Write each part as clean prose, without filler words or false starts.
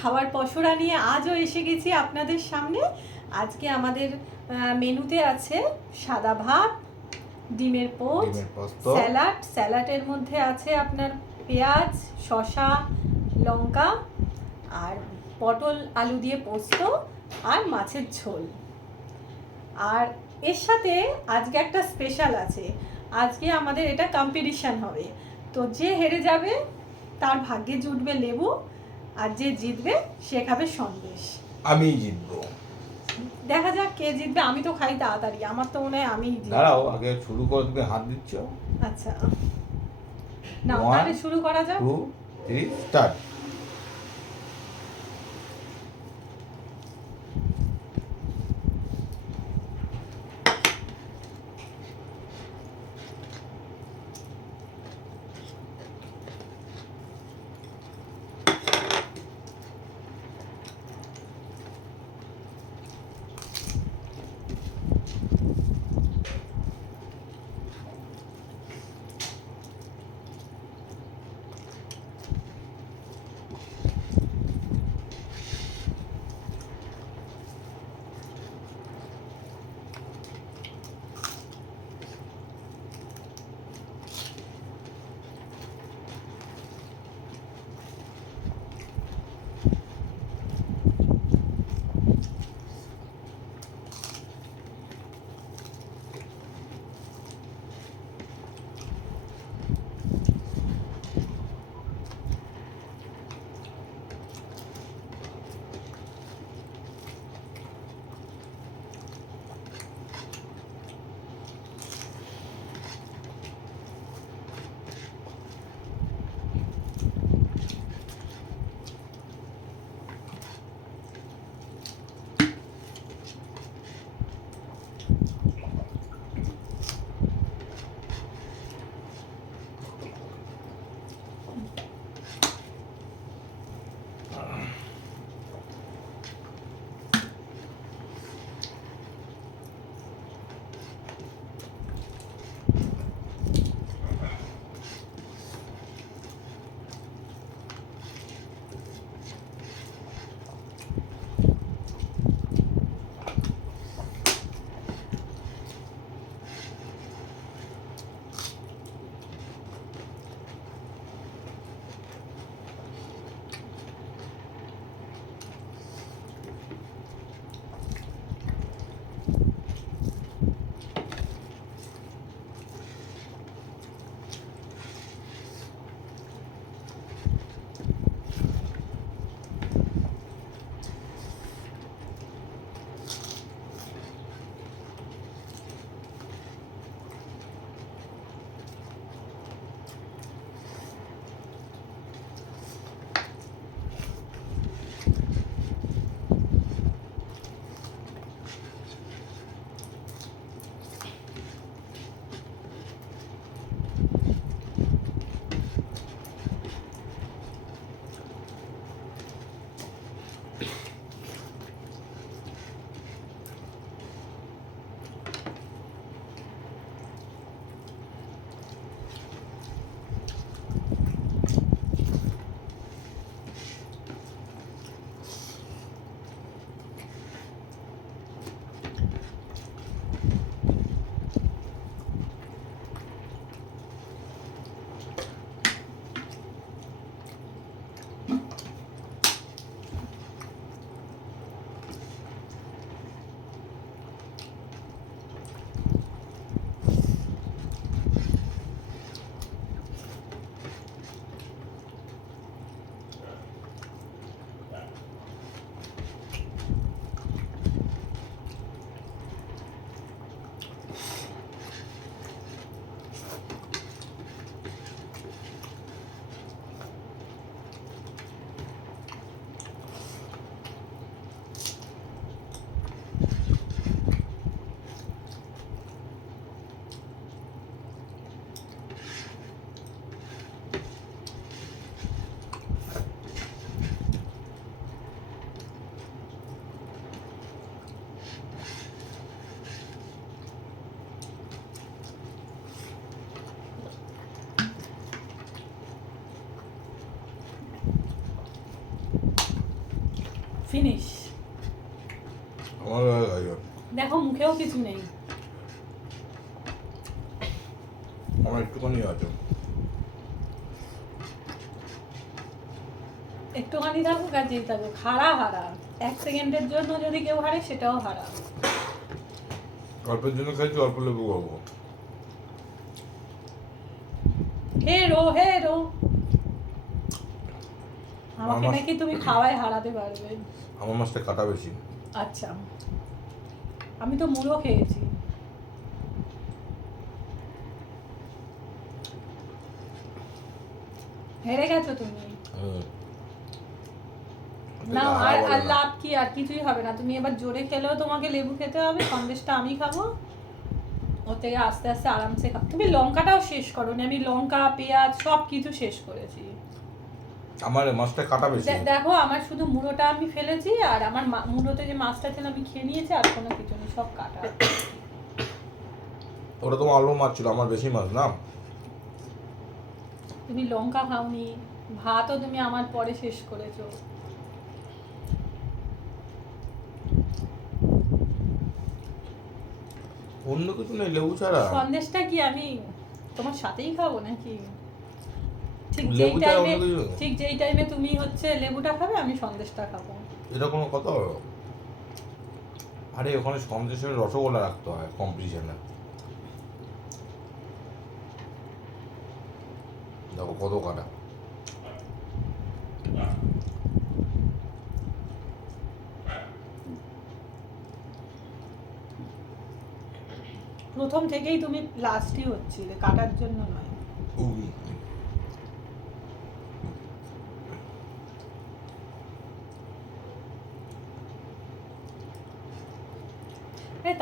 খাবার পসরা নিয়ে আজও এসে গেছি আপনাদের সামনে। আজকে আমাদের মেনুতে আছে সাদা ভাত, ডিমের পোচ, স্যালাড। স্যালাডের মধ্যে আছে আপনার পেঁয়াজ, শসা, লঙ্কা আর পটল আলু দিয়ে পোস্ত আর মাছের ঝোল। আর এর সাথে আজকে একটা স্পেশাল আছে। আজকে আমাদের এটা কম্পিটিশন হবে, তো যে হেরে যাবে তার ভাগ্যে জুটবে লেবু, আর যে জিতবে সে খাবে সন্দেশ। আমি জিতবো, দেখা যাক কে জিতবে। আমি তো খাই তাড়াতাড়ি, আমার তো মনে হয় আমিই জিতবো। দাঁড়াও, আগে শুরু করো। তুমি হাত দিচ্ছ। আচ্ছা না, তাহলে শুরু করা যাক। 1 2 3 স্টার্ট। ফিনিশ। আমার দেখো মুখেও কিছু নেই। আমার একটুখানি আছে। একটুখানি থাকুক আর যেই থাকুক, হারা হারা। 1 সেকেন্ডের জন্য যদি কেউ হারে সেটাও হারা। অল্পের জন্য খাইছি, অল্প লেবু খাবো। হেরো হেরো, আমাকে আমার- নাকি তুমি খাওয়ায় হারাতে পারবে। আমার মাছটা কাটা বেশি। আচ্ছা, আমি তো মুড়ো খেয়েছি। হেরে গেছো তুমি। না আর আর লাভ কি, আর কিছুই হবে না। তুমি এবার জোরে খেলেও তোমাকে লেবু খেতে হবে, সন্দেশটা আমি খাবো। ওর থেকে আস্তে আস্তে আরামসে খাও। তুমি লঙ্কাটাও শেষ করো নি, আমি লঙ্কা পেঁয়াজ সব কিছু শেষ করেছি। আমার মাছটা কাটা বেশি। দেখো আমার শুধু মুড়োটা আমি ফেলেছি, আর আমার মুড়োতে যে মাছটা ছিল আমি খেয়ে নিয়েছি, আর কোনো কিছু নেই, সব কাটা। ওটা তোমার অল্প মাছ ছিল, আমার বেশি মাছ না। তুমি লঙ্কা খাওনি, ভাতও তুমি আমার পরে শেষ করেছো। অন্য কিছু নেই লেবু ছাড়া। সন্দেশটা কি আমি তোমার সাথেই খাবো নাকি? ঠিক যেই লেবু ছাড়া টাইমে, অন্য কিছু নেই। ঠিক যেই টাইমে তুমি হচ্ছে লেবুটা খাবে, আমি সন্দেশটা খাবো। এটা কোনো কথা হলো? আরে ওখানে কম্পিটিশনে রসগোল্লা রাখতে হয় কম্পিটিশনে। দেখো কত কাটা। প্রথম থেকেই তুমি লাস্টই হচ্ছিলে, কাটার জন্য নয়।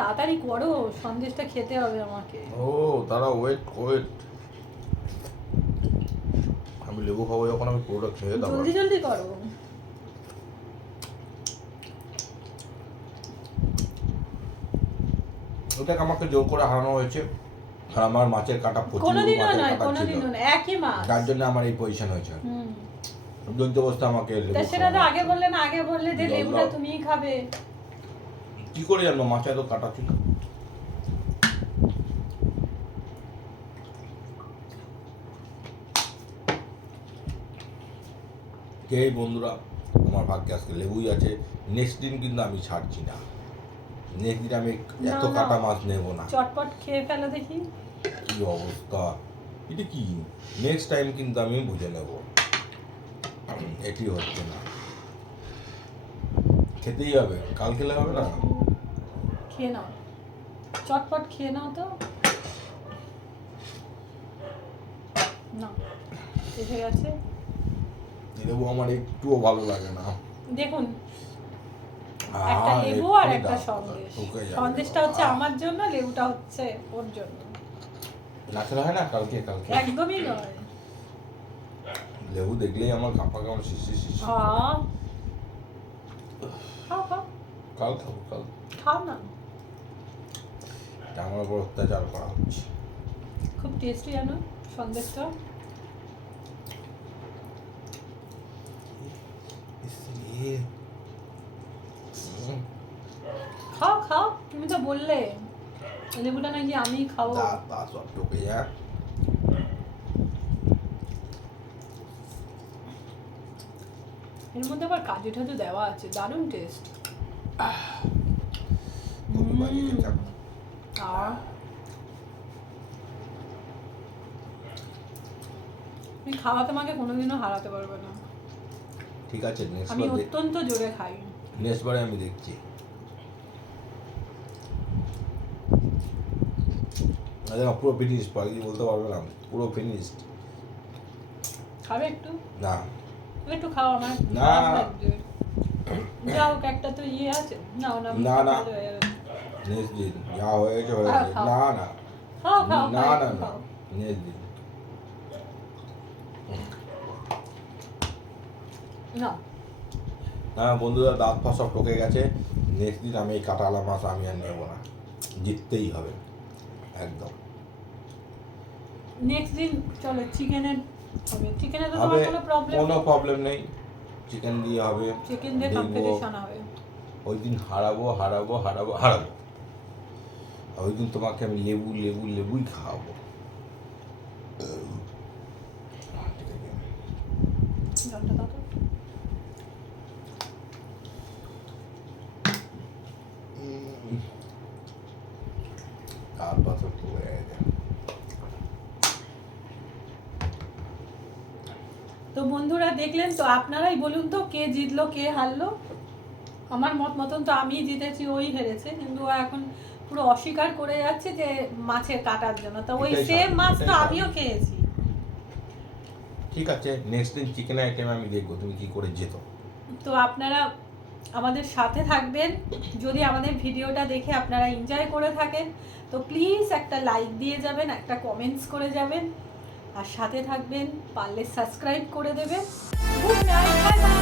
তাড়াতাড়ি করো, সন্দেশটা খেতে হবে আমাকে। ও তারা ওয়েট ওয়েট। আমি লেবু খাবো যখন আমি পুরোটা খেয়ে দেবো। জলদি জলদি করো। ওটাকে আমাকে জোর করে হারানো হয়েছে, আর আমার মাছের কাটা প্রচুর কোনোদিনও মাছের নয়, কাটা ছিল, কোনোদিনও নয়, একই মাছ। যার জন্য আমার এই পজিশন হয়েছে। জলদি অবস্থা আমাকে লেবু তা সেটা তো খাওয়ানো আগে বললে না, আগে বললে যে জল লেবুটা দাও। তুমিই খাবে। কি করে জানবো মাছে এত কাটা ছিল? কে বন্ধুরা, আমার ভাগ্যে আজকে লেবুই আছে। নেক্সট দিন কিন্তু আমি ছাড়ছি না, নেক্সট দিন আমি এত না, কাটা না। মাছ নেবো না। চটপট খেয়ে ফেলো দেখি। কি অবস্থা, এটা কি? নেক্সট টাইম কিন্তু আমি বুঝে নেব। এটি হচ্ছে না, খেতেই হবে, কাল খেলে হবে না। খেয়ে নাও, চটপট খেয়ে নাও তো। না, এসে গেছে। লেবু আমার একটুও ভালো লাগে না। দেখুন, একটা লেবু আর একটা সন্দেশ। সন্দেশটা হচ্ছে আমার জন্য, লেবুটা হচ্ছে ওর জন্য। না খেলে হয় না, কালকে কালকে একদমই নয়। লেবু দেখলেই আমার কাপা কেমন শিশি শিশি। খাও খাও কাল খাবো, কাল। খাও না, এটা আমার উপর অত্যাচার করা হচ্ছে। খুব টেস্টি জানো সন্দেশটা। খাও খাও, তুমি তো বললে লেবুটা নাকি আমি খাবো। তা সব টোকে যায়। এর মধ্যে আবার কাজু টাজু দেওয়া আছে, দারুণ টেস্ট। কবি বাজিয়ে খেতাম। আর তুমি খাওয়া তোমাকে কোনোদিনও হারাতে পারবে না। ঠিক আছে, নেক্সট আমি বার অত্যন্ত জোরে খাই। নেক্সট বারে আমি দেখছি। আরে পুরো ফিনিশ, পারি বলতে পারবে না, পুরো ফিনিশড। খাবে একটু? না একটু খাও, আমার না। যাও, একটা তো ইয়ে আছে। না না না, না। নেক্সট দিন যা হয়েছে হয়ে হ্যাঁ, গেছে। খাও। না না খাও খাও না খাও, না একটু না, খাও। নেক্সট দিন। না, না বন্ধুরা, দাঁত ফা সব ঠকে গেছে। নেক্সট দিন আমি এই কাঁটালা মাছ আমি আর নেবো না, জিততেই হবে একদম। নেক্সট দিন চলো চিকেনের হবে। চিকেনে তো তোমার হবে, কোনো প্রবলেম কোনো প্রবলেম নেই। চিকেন দিয়ে হবে, চিকেন দিয়ে দেখবো কম্পিটিশন হবে। ওই দিন হারাবো। আর ওই দিন তোমাকে আমি লেবুই খাওয়াবো। জলটা দাও তো। তারপর তো পড়ে গেছে। তো বন্ধুরা দেখলেন তো, আপনারাই বলুন তো কে জিতলো কে হারলো। আমার মতন তো আমি জিতেছি, ওই হেরেছে, কিন্তু ও এখন পুরো অস্বীকার করে যাচ্ছে যে মাছের কাটার জন্য। তো ওই এটাই সেম স্বাভাবিক, মাছ তো এটাই আমিও স্বাভাবিক। খেয়েছি। ঠিক আছে, নেক্সট দিন চিকেন আইটেম আমি দেখবো তুমি কি করে যেতো। তো আপনারা আমাদের সাথে থাকবেন। যদি আমাদের ভিডিওটা দেখে আপনারা এনজয় করে থাকেন তো প্লিজ একটা লাইক দিয়ে যাবেন, একটা কমেন্টস করে যাবেন, আর সাথে থাকবেন, পারলে সাবস্ক্রাইব করে দেবেন। Good night, bye bye.